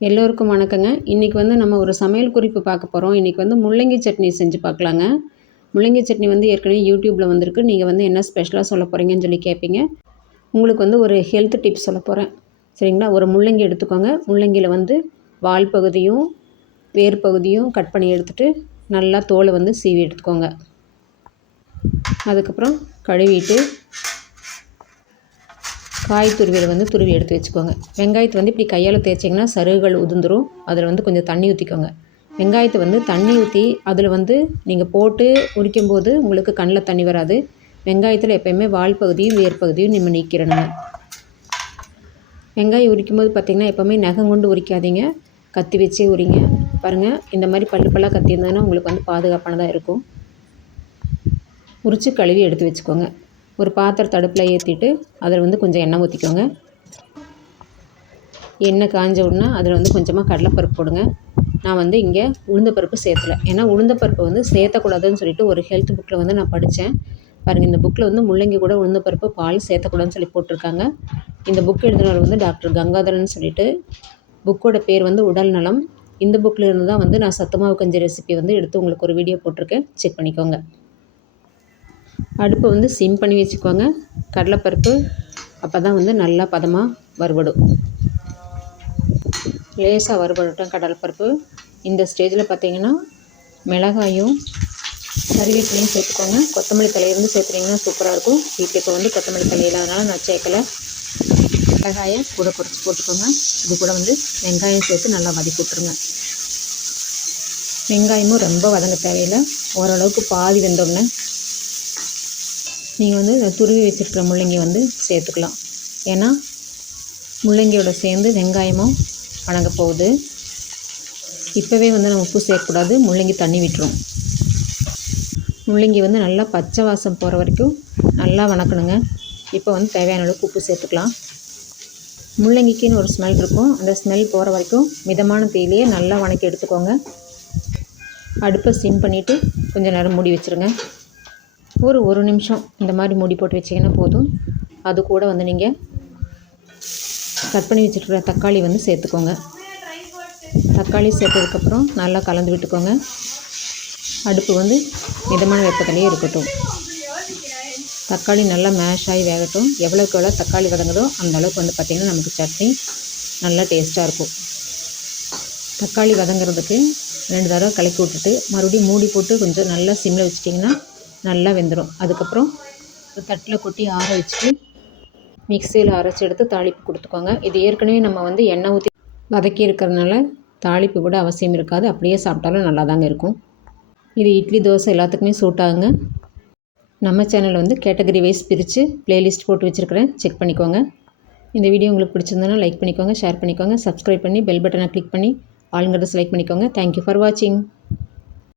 எல்லோருக்கும் வணக்கங்க. இன்றைக்கி வந்து நம்ம ஒரு சமையல் குறிப்பு பார்க்க போகிறோம் இன்றைக்கி வந்து முள்ளங்கி சட்னி செஞ்சு பார்க்கலாங்க. முள்ளங்கி சட்னி வந்து ஏற்கனவே யூடியூப்பில் வந்திருக்கு. நீங்கள் வந்து என்ன ஸ்பெஷலாக சொல்ல போகிறீங்கன்னு சொல்லி கேட்பீங்க உங்களுக்கு வந்து ஒரு ஹெல்த் டிப்ஸ் சொல்ல போகிறேன் சரிங்களா? ஒரு முள்ளங்கி எடுத்துக்கோங்க. முள்ளங்கியில் வந்து வால் பகுதியும் வேர் பகுதியும் கட் பண்ணி எடுத்துகிட்டு நல்லா தோலை வந்து சீவி எடுத்துக்கோங்க. அதுக்கப்புறம் கழுவிட்டு காய் துருவியில் வந்து துருவி எடுத்து வச்சுக்கோங்க. வெங்காயத்தை வந்து இப்படி கையால் தேய்ச்சிங்கன்னா சருகுகள் உதிர்ந்துடும் அதில் வந்து கொஞ்சம் தண்ணி ஊற்றிக்கோங்க வெங்காயத்தை வந்து தண்ணி ஊற்றி அதில் வந்து நீங்கள் போட்டு உரிக்கும் போது உங்களுக்கு கண்ணில் தண்ணி வராது. வெங்காயத்தில் எப்போயுமே வால் பகுதியும் வேர் பகுதியும் நம்ம நீக்கிறணுங்க வெங்காயம் உரிக்கும் போது பார்த்திங்கன்னா எப்போவுமே நகம் கொண்டு உரிக்காதீங்க. கத்தி வச்சே உரிங்க. பாருங்கள் இந்த மாதிரி பல்லு பல்லாக கத்தி இருந்ததுன்னா உங்களுக்கு வந்து பாதுகாப்பானதாக இருக்கும். உரித்து கழுவி எடுத்து வச்சுக்கோங்க. ஒரு பாத்திரத்தை அடுப்பில் ஏற்றிட்டு அதில் வந்து கொஞ்சம் எண்ணெய் ஊற்றிக்கோங்க. எண்ணெய் காஞ்ச உடனே அதில் வந்து கொஞ்சமாக கடலைப்பருப்பு போடுங்க. நான் வந்து இங்கே உளுந்தப்பருப்பு சேர்த்துல ஏன்னா உளுந்தப்பருப்பு வந்து சேர்த்தக்கூடாதுன்னு சொல்லிட்டு ஒரு ஹெல்த் புக்கில் வந்து நான் படித்தேன். பாருங்கள் இந்த புக்கில் வந்து முள்ளங்கி கூட உளுந்தப்பருப்பு பால் சேர்த்தக்கூடாதுன்னு சொல்லி போட்டிருக்காங்க. இந்த புக் எழுதினவர் வந்து டாக்டர் கங்காதரன் சொல்லிட்டு புக்கோட பேர் வந்து உடல் நலம். இந்த புக்கில் இருந்து தான் வந்து நான் சத்துமாவு கஞ்சி ரெசிபி வந்து எடுத்து உங்களுக்கு ஒரு வீடியோ போட்டிருக்கேன். செக் பண்ணிக்கோங்க. அடுப்பை வந்து சிம் பண்ணி வச்சுக்கோங்க கடலைப்பருப்பு அப்போ தான் வந்து நல்லா பதமாக வறுபடும். லேசாக வறுபடட்டும் கடலைப்பருப்பு. இந்த ஸ்டேஜில் பார்த்தீங்கன்னா மிளகாயும் கருவேப்பிலையும் சேர்த்துக்கோங்க. கொத்தமல்லி தலையிலேருந்து சேர்த்துட்டிங்கன்னா சூப்பராக இருக்கும். வீட்டுக்கு இப்போ வந்து கொத்தமல்லி தலை இல்லாதனால நான் சேர்க்கலை. மிளகாயை கூட குறைச்சி போட்டுக்கோங்க. இது கூட வந்து வெங்காயம் சேர்த்து நல்லா வதக்கி விட்ருங்க வெங்காயமும் ரொம்ப வதங்க தேவையில்லை. ஓரளவுக்கு பாதி வெந்தோடனே நீங்கள் வந்து துருவி வச்சுருக்கிற முள்ளங்கி வந்து சேர்த்துக்கலாம். ஏன்னா முள்ளங்கியோட சேர்ந்து வெங்காயமும் வணங்க போகுது. இப்போவே வந்து நம்ம உப்பு சேர்க்கக்கூடாது முள்ளங்கி தண்ணி விட்டுரும். முள்ளங்கி வந்து நல்லா பச்சை வாசம் போகிற வரைக்கும் நல்லா வணக்கணுங்க. இப்போ வந்து தேவையான அளவுக்கு உப்பு சேர்த்துக்கலாம். முள்ளங்கிக்குன்னு ஒரு ஸ்மெல் இருக்கும். அந்த ஸ்மெல் போகிற வரைக்கும் மிதமான தீயிலேயே நல்லா வணக்கி எடுத்துக்கோங்க. அடுப்பை சிம் பண்ணிவிட்டு கொஞ்சம் நேரம் மூடி வச்சுருங்க. ஒரு ஒரு நிமிஷம் இந்த மாதிரி மூடி போட்டு வச்சிங்கன்னா போதும். அது கூட வந்து நீங்கள் கட் பண்ணி வச்சுருக்கிற தக்காளி வந்து சேர்த்துக்கோங்க. தக்காளி சேர்த்ததுக்கப்புறம் நல்லா கலந்து விட்டுக்கோங்க. அடுப்பு வந்து மிதமான வெப்பத்திலேயே இருக்கட்டும். தக்காளி நல்லா மேஷ் ஆகி வேகட்டும். எவ்வளோக்கு எவ்வளோ தக்காளி வதங்குதோ அந்த அளவுக்கு வந்து பார்த்திங்கன்னா நமக்கு சட்னி நல்லா டேஸ்ட்டாக இருக்கும். தக்காளி வதங்குறதுக்கு ரெண்டு தடவை கலக்கி விட்டுட்டு மறுபடியும் மூடி போட்டு கொஞ்சம் நல்லா சிம்மில் வச்சிட்டிங்கன்னா நல்லா வெந்துடும் அதுக்கப்புறம் ஒரு தட்டில் கொட்டி ஆற வச்சுட்டு மிக்சியில் அரைச்சி எடுத்து தாளிப்பு கொடுத்துக்கோங்க. இது ஏற்கனவே நம்ம வந்து எண்ணெய் ஊற்றி வதக்கி இருக்கிறதுனால தாளிப்பு கூட அவசியம் இருக்காது. அப்படியே சாப்பிட்டாலும் நல்லா தாங்க இருக்கும். இது இட்லி தோசை எல்லாத்துக்குமே சூட் ஆகுங்க. நம்ம சேனல் வந்து கேட்டகரி வைஸ் பிரித்து ப்ளேலிஸ்ட் போட்டு வச்சுருக்கிறேன். செக் பண்ணிக்கோங்க. இந்த வீடியோ உங்களுக்கு பிடிச்சிருந்தனா லைக் பண்ணிக்கோங்க ஷேர் பண்ணிக்கோங்க சப்ஸ்கிரைப் பண்ணி பெல் பட்டனை கிளிக் பண்ணி ஆளுங்கிறத செலக்ட் பண்ணிக்கோங்க. தேங்க்யூ ஃபார் வாட்சிங்